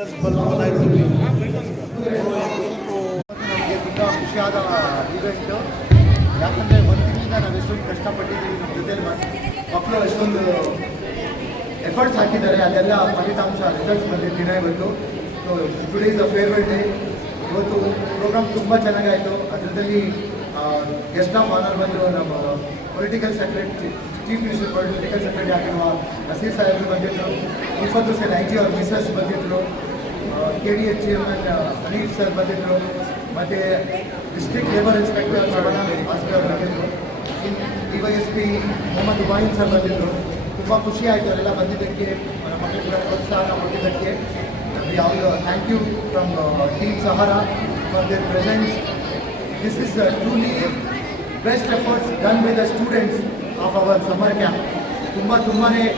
बनाई ನಮಗೆ ತುಂಬ ಖುಷಿಯಾದ ಇವೆಂಟು. ಯಾಕಂದರೆ ಒಂದು ತಿಂಗಳಿಂದ ನಾವು ಎಷ್ಟೊಂದು ಕಷ್ಟಪಟ್ಟಿದ್ದೀವಿ, ನಮ್ಮ ಜೊತೆಲಿ ಮಕ್ಕಳು ಎಷ್ಟೊಂದು ಎಫರ್ಟ್ಸ್ ಹಾಕಿದ್ದಾರೆ, ಅದೆಲ್ಲ ಫಲಿತಾಂಶ ರಿಸಲ್ಟ್ಸ್ ಬಂದಿದ್ದೀರಾ ಇವತ್ತು. So today is a farewell day. ಇವತ್ತು ಪ್ರೋಗ್ರಾಮ್ ತುಂಬ ಚೆನ್ನಾಗಾಯಿತು. ಅದರಲ್ಲಿ ಗೆಸ್ಟ್ ಆಫ್ ಆನರ್ ಬಂದು ನಮ್ಮ political secretary, chief minister political secretary ಆಗಿರುವ ನಸೀರ್ ಸಾಹೇಬರು ಬಂದಿದ್ದರು. ಇಫತ್ತು ಸರ್ ಐ ಜಿ ಅವ್ರ ಮಿಸಸ್ ಬಂದಿದ್ದರು. KDH ಚೇರ್ಮನ್ ಹನೀಫ್ ಸರ್ ಬಂದಿದ್ದರು. ಮತ್ತು ಡಿಸ್ಟ್ರಿಕ್ಟ್ ಲೇಬರ್ ಇನ್ಸ್ಪೆಕ್ಟರ್ ಹಾಸ್ಪಿಟಲ್ ಬಂದಿದ್ದರು. DYSP ಮೊಹಮ್ಮದ್ ಹುಮಾಯೂನ್ ಸರ್ ಬಂದಿದ್ದರು. ತುಂಬ ಖುಷಿ ಆಯಿತು ಅವರೆಲ್ಲ ಬಂದಿದ್ದಕ್ಕೆ, ನಮ್ಮ ಮಕ್ಕಳಿಗೆ ಪ್ರೋತ್ಸಾಹ ಕೊಟ್ಟಿದ್ದಕ್ಕೆ. Thank you from team Sahara for their presence. This is truly best efforts done with the students of our summer camp. ತುಂಬಾ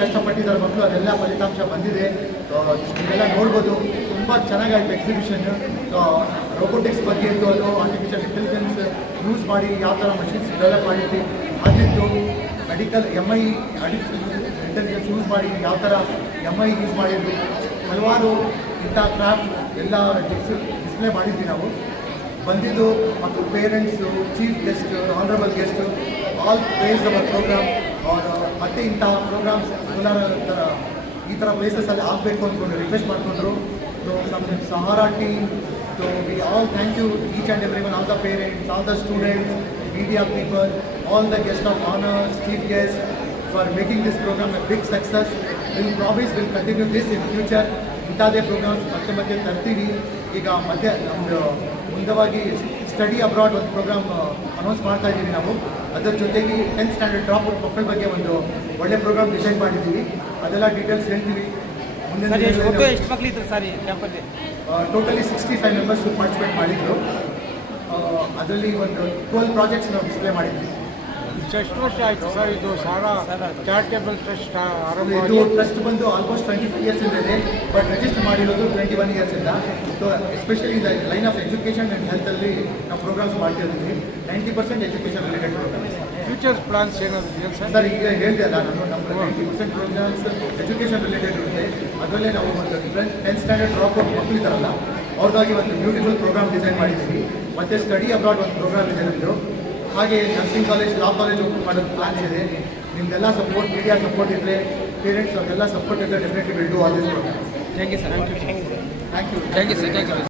ಕಷ್ಟಪಟ್ಟಿದ್ದಾರೆ ಮಕ್ಕಳು, ಅದೆಲ್ಲ ಫಲಿತಾಂಶ ಬಂದಿದೆ. ಇದೆಲ್ಲ ನೋಡ್ಬೋದು. ತುಂಬ ಚೆನ್ನಾಗಾಯಿತು ಎಕ್ಸಿಬಿಷನ್. ರೋಬೋಟಿಕ್ಸ್ ಬಗ್ಗೆ ಇತ್ತು, ಅದು ಆರ್ಟಿಫಿಷಿಯಲ್ ಇಂಟೆಲಿಜೆನ್ಸ್ ಯೂಸ್ ಮಾಡಿ ಯಾವ ಥರ ಮಷಿನ್ಸ್ ಡೆವಲಪ್ ಮಾಡಿದ್ವಿ ಅದಿತ್ತು. Medical MI artificial intelligence use ಮಾಡಿ ಯಾವ ಥರ MI ಯೂಸ್ ಮಾಡಿದ್ವಿ. ಹಲವಾರು ಇಂಥ ಕ್ರಾಫ್ಟ್ ಎಲ್ಲ ಡಿಸ್ಪ್ಲೇ ಮಾಡಿದ್ವಿ ನಾವು. ಬಂದಿದ್ದು ಮತ್ತು parents, chief guest, honourable guest, all place our programme. ಅವರು ಮತ್ತೆ ಇಂಥ ಪ್ರೋಗ್ರಾಮ್ಸ್ ಕೋಲಾರ ಈ ಥರ ಪ್ಲೇಸಸಲ್ಲಿ ಆಗಬೇಕು ಅಂದ್ಕೊಂಡು ರಿಕ್ವೆಸ್ಟ್ ಮಾಡಿಕೊಂಡ್ರು. So some Sahara team, so we all thank you each and every one, all the parents, all the students, media people, all the guests of honors, chief guests, for making this program a big success. We promise will continue this in future. ಇಂಥದೇ programmes ಮತ್ತೆ ತರ್ತೀವಿ. ಈಗ ಮತ್ತೆ ನಮ್ಮದು ಮುಂದವಾಗಿ study abroad ಒಂದು program announce ಮಾಡ್ತಾ ಇದ್ದೀವಿ ನಾವು. ಅದರ ಜೊತೆಗೆ 10th ಸ್ಟ್ಯಾಂಡರ್ಡ್ ಡ್ರಾಪ್ ಔಟ್ ಮಕ್ಕಳ ಬಗ್ಗೆ ಒಂದು ಒಳ್ಳೆ ಪ್ರೋಗ್ರಾಮ್ ಡಿಸೈನ್ ಮಾಡಿದ್ದೀವಿ. ಅದೆಲ್ಲ ಡೀಟೇಲ್ಸ್ ಹೇಳ್ತೀವಿ. ಟೋಟಲಿ 65 ಮೆಂಬರ್ಸ್ ಪಾರ್ಟಿಸಿಪೇಟ್ ಮಾಡಿದ್ರು. ಅದರಲ್ಲಿ ಒಂದು 12 ಪ್ರಾಜೆಕ್ಟ್ಸ್ ನಾವು ಡಿಸ್ಪ್ಲೇ ಮಾಡಿದ್ವಿ. ಎಷ್ಟು ವರ್ಷ ಆಯಿತು ಸರ್ ಇದು ಸಾರಾ ಚಾರಿಟೇಬಲ್ ಟ್ರಸ್ಟ್ ಆರಂಭ? ಇದು ಟ್ರಸ್ಟ್ ಬಂದು ಆಲ್ಮೋಸ್ಟ್ 25 ಇಯರ್ಸ್ ಇದೆ, ಬಟ್ ರಿಜಿಸ್ಟರ್ ಮಾಡಿರೋದು 21 ಇಯರ್ಸ್ ಇಂದ. So especially the line of education and ಹೆಲ್ತಲ್ಲಿ ನಾವು ಪ್ರೋಗ್ರಾಮ್ಸ್ ಮಾಡ್ತಿದ್ದೀವಿ. 90% education related programmes. Future plans ಏನಾದರೂ ಇದೆ ಸರ್? ಈಗ ಹೇಳಿದೆ ಅಲ್ಲ ನಾನು, ನಮ್ಮ 90% ಪ್ರೋಗ್ರಾಮ್ಸ್ ಎಜುಕೇಷನ್ ರಿಲೇಟೆಡ್ ಇರುತ್ತೆ. ಅದರಲ್ಲೇ ನಾವು ಒಂದು 10th ಸ್ಟ್ಯಾಂಡರ್ಡ್ ಡ್ರಾಪ್ ಔಟ್ ಮಕ್ಕಳಿದ್ದಾರಲ್ಲ ಅವ್ರಿಗಾಗಿ ಒಂದು ಬ್ಯೂಟಿಫುಲ್ ಪ್ರೋಗ್ರಾಮ್ ಡಿಸೈನ್ ಮಾಡಿದ್ದೀವಿ. ಮತ್ತು ಸ್ಟಡಿ ಅಬ್ರಾಡ್ ಒಂದು ಪ್ರೋಗ್ರಾಮ್ ಇದೆ ನಮ್ಮದು. ಹಾಗೆ nursing college, law college open ಮಾಡೋದು ಪ್ಲಾನ್ ಇದೆ. ನಿಮ್ದೆಲ್ಲ ಸಪೋರ್ಟ್, ಮೀಡಿಯಾ ಸಪೋರ್ಟ್ ಇದ್ದರೆ, ಪೇರೆಂಟ್ಸ್ ಅವ್ರಿಗೆಲ್ಲ ಸಪೋರ್ಟ್ ಇದ್ದರೆ definitely will do all this programme. Thank you sir. Thank you. Thank you sir.